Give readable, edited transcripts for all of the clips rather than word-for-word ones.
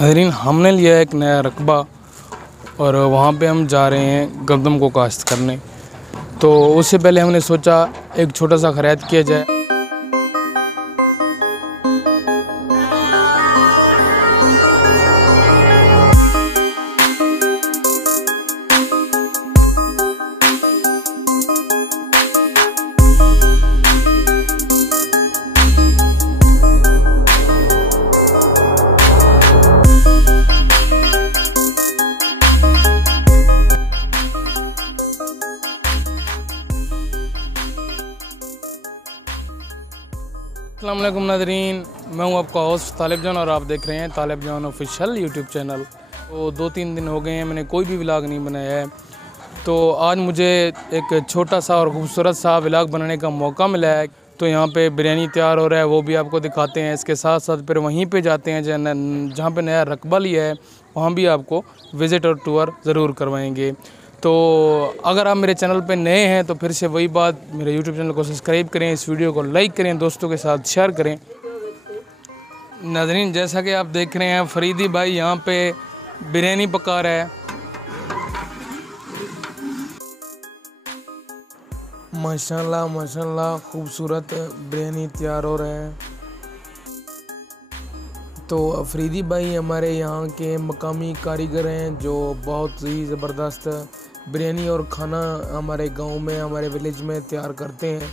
नाज़रीन, हमने लिया एक नया रकबा और वहाँ पे हम जा रहे हैं गंदम को काश्त करने। तो उससे पहले हमने सोचा एक छोटा सा खरीद किया जाए। अस्सलाम वालेकुम नाज़रीन, मैं हूं आपका होस्ट तालिबजान और आप देख रहे हैं तालिबजान ऑफिशियल यूट्यूब चैनल। तो 2-3 दिन हो गए हैं मैंने कोई भी व्लॉग नहीं बनाया है। तो आज मुझे एक छोटा सा और ख़ूबसूरत सा व्लॉग बनाने का मौका मिला है। तो यहाँ पे बिरयानी तैयार हो रहा है, वो भी आपको दिखाते हैं। इसके साथ साथ फिर वहीं पे जाते हैं जहाँ पे नया रकबा लिया है, वहाँ भी आपको विज़िट और टूर ज़रूर करवाएँगे। तो अगर आप मेरे चैनल पे नए हैं तो फिर से वही बात, मेरे यूट्यूब चैनल को सब्सक्राइब करें, इस वीडियो को लाइक करें, दोस्तों के साथ शेयर करें। नाज़रीन, जैसा कि आप देख रहे हैं फरीदी भाई यहाँ पे बिरयानी पका रहा है। माशाल्लाह माशाल्लाह खूबसूरत बिरयानी तैयार हो रहा है। तो अफरीदी भाई हमारे यहाँ के मकामी कारीगर हैं जो बहुत ही ज़बरदस्त बिरयानी और खाना हमारे गांव में, हमारे विलेज में तैयार करते हैं।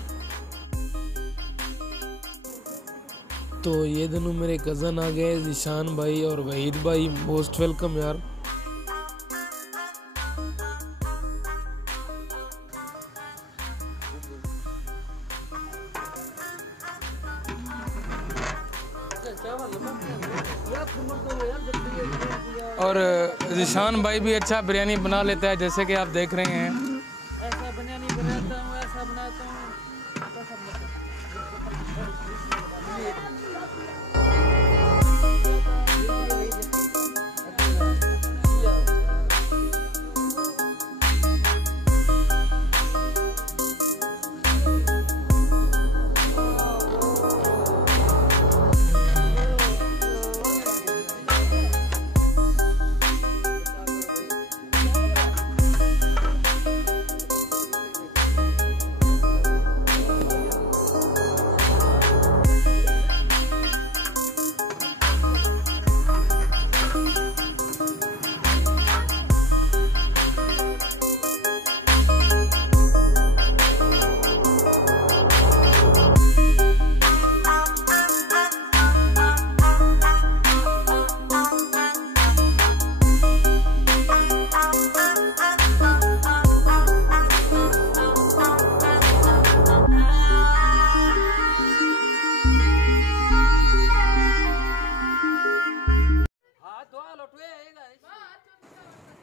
तो ये दोनों मेरे कज़न आ गए, ज़ीशान भाई और वहीद भाई। मोस्ट वेलकम यार। और ज़ीशान भाई भी अच्छा बिरयानी बना लेता है, जैसे कि आप देख रहे हैं। ऐसा बिरयानी बनाता हूँ, ऐसा बनाता हूँ।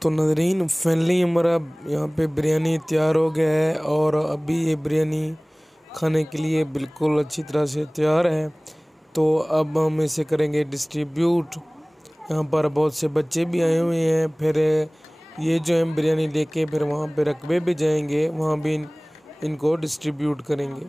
तो नाज़रीन, फाइनली हमारा यहाँ पे बिरयानी तैयार हो गया है और अभी ये बिरयानी खाने के लिए बिल्कुल अच्छी तरह से तैयार है। तो अब हम इसे करेंगे डिस्ट्रीब्यूट। यहाँ पर बहुत से बच्चे भी आए हुए हैं। फिर ये जो हम बिरयानी लेके फिर वहाँ पे रकबे भी जाएंगे, वहाँ भी इनको डिस्ट्रीब्यूट करेंगे।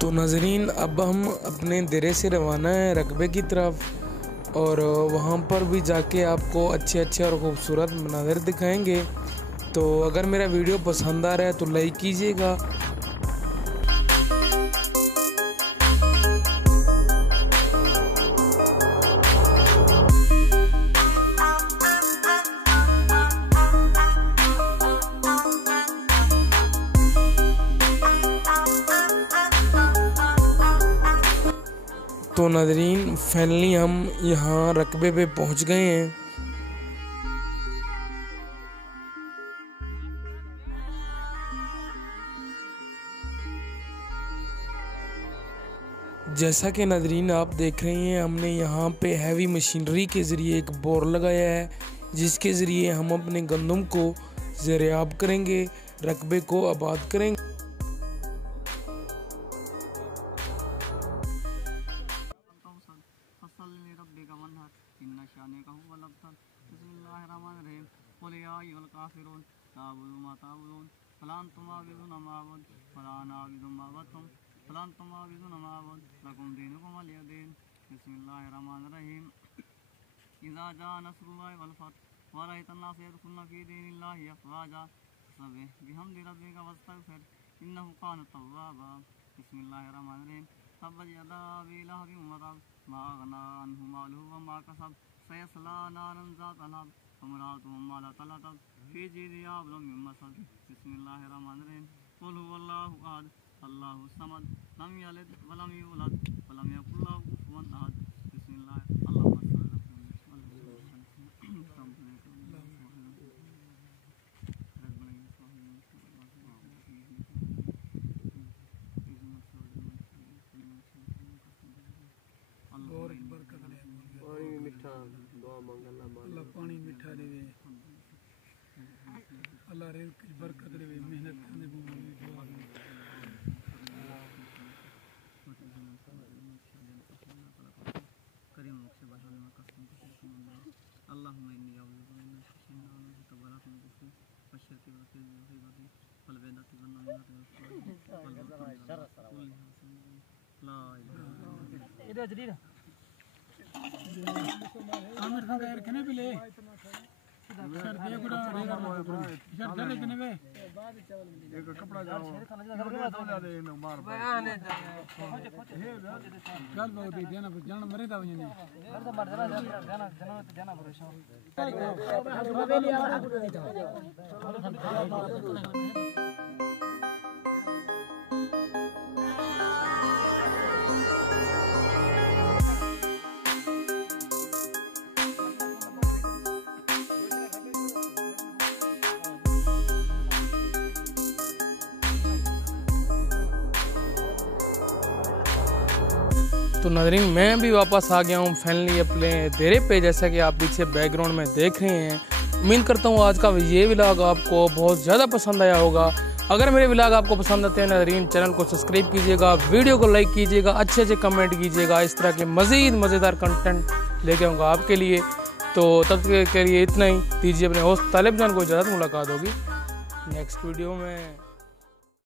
तो नाजरीन अब हम अपने देरे से रवाना है रकबे की तरफ और वहाँ पर भी जाके आपको अच्छे अच्छे और ख़ूबसूरत मनाज़र दिखाएंगे। तो अगर मेरा वीडियो पसंद आ रहा है तो लाइक कीजिएगा। तो नाज़रीन फाइनली हम यहाँ रकबे पे पहुँच गए हैं। जैसा कि नाज़रीन आप देख रहे हैं, हमने यहाँ पे हैवी मशीनरी के ज़रिए एक बोर लगाया है जिसके ज़रिए हम अपने गंदम को ज़रियाब करेंगे, रकबे को आबाद करेंगे। इज़ा जा नस्रुल्लाहि वल फतह व रअयतन नास यदखुलूना फी दीनिल्लाहि अफ़वाजा फसब्बिह बिहम्दि रब्बिका वस्तगफिर इन्नहु कान तव्वाबा। बिस्मिल्लाहिर रहमानिर रहीम। तब्बत यदा अबी लहबिन व तब मा अग़ना अन्हु मालुहु व मा कसब सयस्ला नारन ज़ाता लहब वम्रअतुहु हम्मालतल हतब फी जीदिहा हब्लुम मिन मसद। बिस्मिल्लाहिर रहमानिर रहीम। कुल हुवल्लाहु अहद अल्लाहुस समद लम यलिद व लम यूलद व लम यकुल लहु कुफुवन अहद। बिस्मिल्लाह अल्लाहुम्मा पानी मीठा देवे, अल्लाह रिज़्क़ की बरकत देवे, मेहनत करने को करीम से बचा में कसम अल्लाहुम्मा इन्नी अऊज़ु बिका मिन शर्रि मा तबरक मिन कुफरी वशर्रि वल ग़ीबति वल बेदति वन नमिमति ला इलाहा इधर जरीर आमिर खान का यार कने भी ले सर दे गुड़ा सर दे कने बे एक कपड़ा जाओ तो जा दे न मार बयान है चल वो दे देना जान मरे दा वने मर तो मर जाना तो जाना भरोसा तो नाज़रीन मैं भी वापस आ गया हूँ फाइनली अपने देरे पे, जैसा कि आप पीछे बैकग्राउंड में देख रहे हैं। उम्मीद करता हूँ आज का ये व्लॉग आपको बहुत ज़्यादा पसंद आया होगा। अगर मेरे व्लॉग आपको पसंद आते हैं नाज़रीन, चैनल को सब्सक्राइब कीजिएगा, वीडियो को लाइक कीजिएगा, अच्छे अच्छे कमेंट कीजिएगा। इस तरह के मज़ीद मज़ेदार कंटेंट लेके आऊँगा आपके लिए। तो तब के लिए इतना ही, दीजिए अपने होस्ट तालिब जान को इजाज़त। मुलाकात होगी नेक्स्ट वीडियो में।